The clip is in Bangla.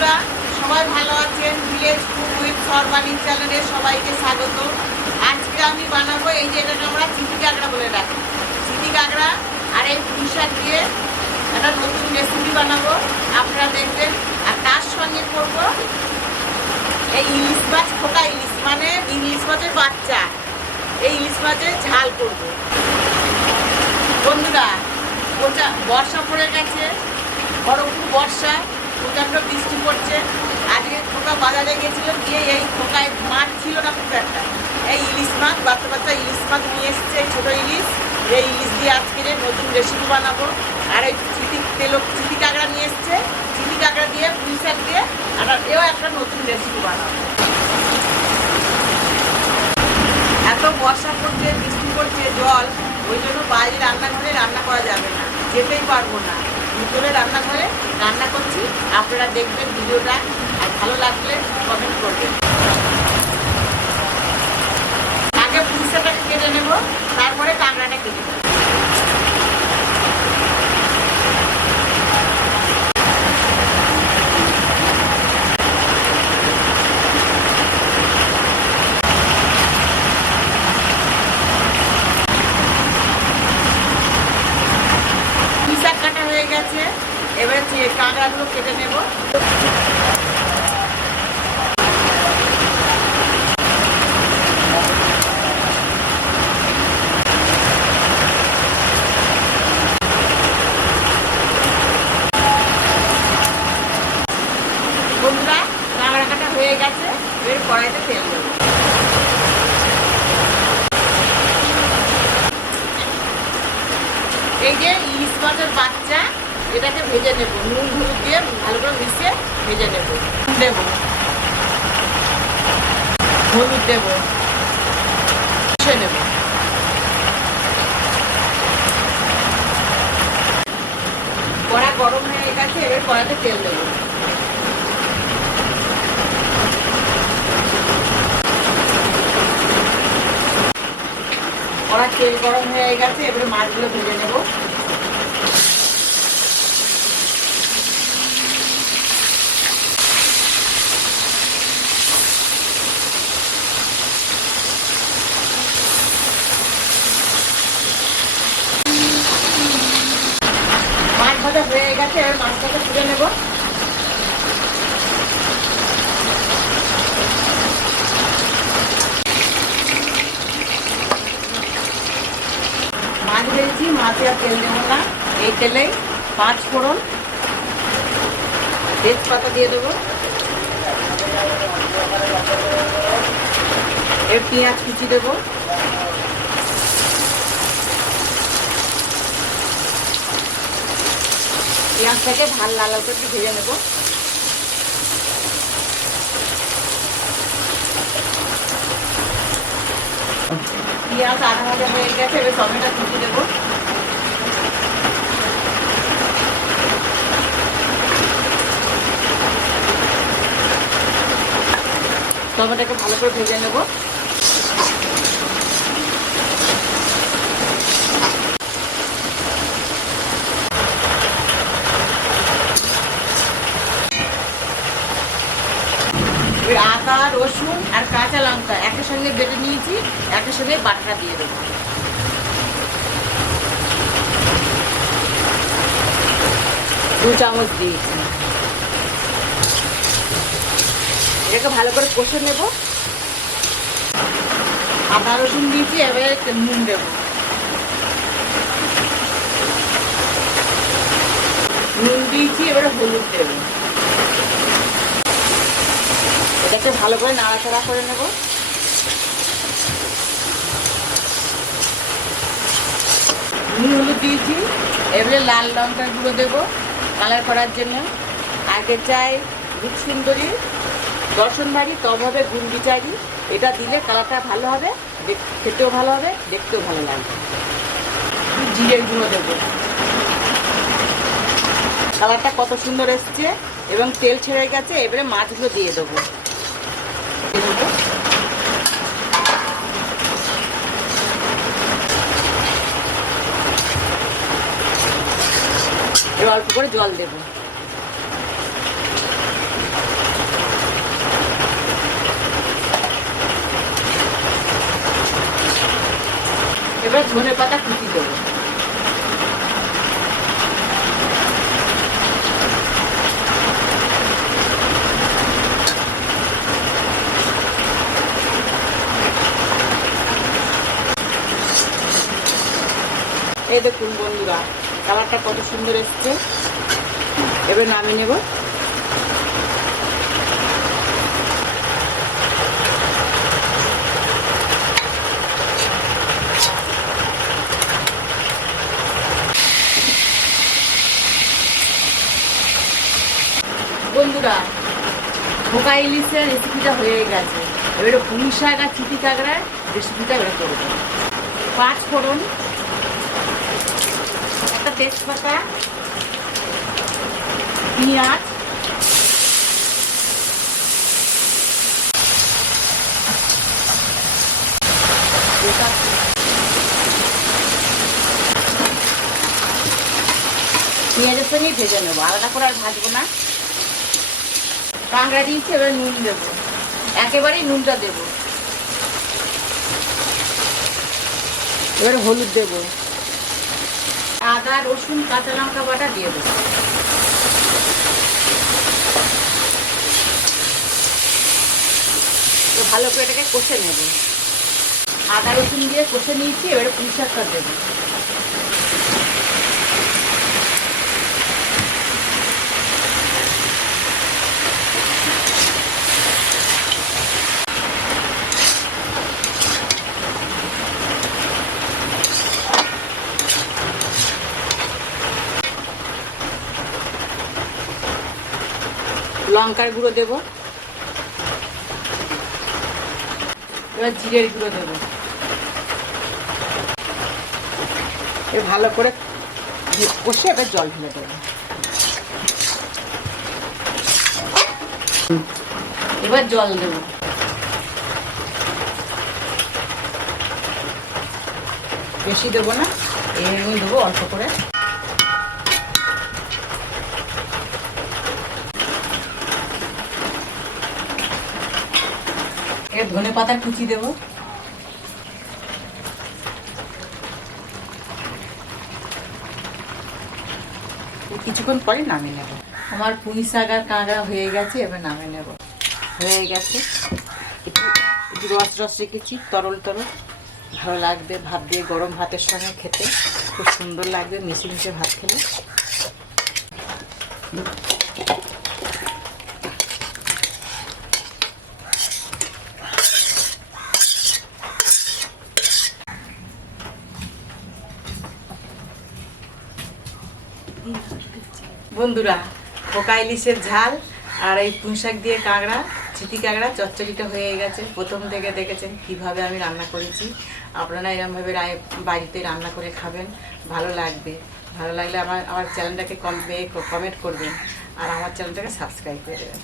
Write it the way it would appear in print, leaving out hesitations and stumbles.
বন্ধুরা সবাই ভালো আছেন? ভিলেজ কুক উইথ সরবানি চ্যানেলে সবাইকে স্বাগত। আজকে আমি বানাবো এই যে এটাকে আমরা চিটি কাঁকড়া বলে রাখি। চিটি কাঁকড়া আর এই পুঁই শাক দিয়ে একটা নতুন রেসিপি বানাবো, আপনারা দেখবেন। আর তার সঙ্গে করব এই ইলিশ মাছ, খোকা ইলিশ, মানে ইলিশ মাছের বাচ্চা, এই ইলিশ মাছের ঝাল করব। বন্ধুরা বর্ষা পড়ে গেছে, বরফপুর বর্ষা, প্রচণ্ড বৃষ্টি পড়ছে। আজকে খোকা বাজারে গেছিল, গিয়ে এই খোকায় মাছ ছিল না খুব একটা, এই ইলিশ মাছ, বাচ্চা বাচ্চা ইলিশ মাছ নিয়ে এসছে, ছোটো ইলিশ। এই ইলিশ দিয়ে আজকের নতুন রেসিপি বানাবো। আর এই চিটি কাঁকড়া নিয়ে এসছে, চিটি কাঁকড়া দিয়ে পুঁই শাক দিয়ে আর এও একটা নতুন রেসিপি বানাবো। এত বর্ষা পড়ছে, বৃষ্টি পড়ছে, জল, ওই জন্য বাইরে রান্নাঘরে রান্না করা যাবে না, যেতেই পারবো না। ভিতরে রান্নাঘরে রান্না করছি, আপনারা দেখবেন ভিডিওটা। আর ভালো লাগলে কমেন্ট করবেন। আগে পুঁই শাকটাকে কেটে নেব, তারপরে কাঁকড়াটা কেটে নেব। গেছে, এবারে কাঁকড়াগুলো কেটে নেব। বন্ধুরা কাঁকড়া কাটা হয়ে গেছে, এবার কড়াইতে তেল দেব। এই যে ইলিশ মাছের বাচ্চা, এটাকে ভেজে নেব, নুন হলুদ দিয়ে ভালো করে মিশিয়ে ভেজে নেব। দেব হলুদ, দেব মিশিয়ে নেব। কড়া গরম হয়ে গেছে, এবার কড়াতে তেল দেব। কড়া তেল গরম হয়ে গেছে, এবারে মাছগুলো ভেজে নেব। মাছ ভাজা হয়ে গেছে, এবার মাছটাকে তুলে নেব। মাছ ভেজেছি, মাছে আর তেল দেবো না, এই তেলেই 5 ফোড়ন, তেজপাতা দিয়ে দেবো, এর পেঁয়াজ কুচি দেবো, পেঁয়াজটাকে লাল লাল করে একটু ভেজে নেব। পেঁয়াজ আধা ভাজা হয়ে গেছে, এবার টমেটো কুচি দেবো। টমেটোকে ভালো করে ভেজে নেব। আদা, রসুন আর কাঁচা লঙ্কা একের সঙ্গে বেটে নিয়েছি, একের সঙ্গে বাটাটা দিয়ে দেবো। 2 চামচ দিয়েছি। এটাকে ভালো করে কষে নেব। আদা রসুন দিয়েছি, এবারে নুন দেবো। নুন দিয়েছি, এবারে হলুদ দেবো। এটাকে ভালো করে নাড়াচাড়া করে নেব। নুন হলুদ দিয়েছি, এবারে লাল লঙ্কার গুঁড়ো দেবো কালার করার জন্য। আগে চাই রূপ সুন্দরী, দর্শন বাড়ি, তবে হবে গুন্ডিচারি। এটা দিলে কালারটা ভালো হবে, খেতেও ভালো হবে, দেখতেও ভালো লাগবে। জিরের গুঁড়ো দেবো। কালারটা কত সুন্দর এসছে এবং তেল ছেড়ে গেছে, এবারে মাছগুলো দিয়ে দেবো। এবার অল্প করে জল দেবো। ধনে পাতা কুচি দেবো। এই দেখুন বন্ধুরা, কালারটা কত সুন্দর এসছে। এবার নামিয়ে নেব। বন্ধুরা, খোকা ইলিশের রেসিপিটা হয়ে গেছে। এবারে পুঁই শাক আর চিটি কাঁকড়ার রেসিপিটা এবারে করবো। 5 ফোড়ন, একটা তেজপাতা, পেঁয়াজ, পেঁয়াজের সঙ্গেই ভেজে নেবো, আলাদা করে আর ভাজবো না। কাঁকড়া দিয়েছি, এবার নুন দেবো, একেবারেই নুনটা দেবো। এবার হলুদ দেবো, আদা রসুন কাঁচা লঙ্কা বাটা দিয়ে দেবো। তো ভালো করে এটাকে কষে নেব। আদা রসুন দিয়ে কষে নিয়েছি, এবারে পুঁই শাকটা দেবো। লঙ্কার গুঁড়ো দেবো, এবার জিরের গুঁড়ো দেবো। এবার ভালো করে কষে এবার জল ঢেলে দেবো। এবার জল দেবো। বেশি দেবো না, এরকম দেবো অল্প করে। ধনে পাতা কুচি দেবো। কিছুক্ষণ পরে নামিয়ে নেব। আমার পুঁই শাক আর কাঁকড়া হয়ে গেছে, এবার নামিয়ে নেব। হয়ে গেছে, একটু রস রস রেখেছি, তরল তরল, ভালো লাগবে ভাত দিয়ে, গরম ভাতের সঙ্গে খেতে খুব সুন্দর লাগবে, মিশে মিশে ভাত খেলে। বন্ধুরা, খোকা ইলিশের ঝাল আর এই পুঁই শাক দিয়ে কাঁকড়া, চিটি কাঁকড়া চচ্চড়িটা হয়ে গেছে। প্রথম থেকে দেখেছেন কিভাবে আমি রান্না করেছি। আপনারা এরকমভাবে বাড়িতে রান্না করে খাবেন, ভালো লাগবে। ভালো লাগলে আমার চ্যানেলটাকে কমেন্ট করবেন আর আমার চ্যানেলটাকে সাবস্ক্রাইব করে দেবেন।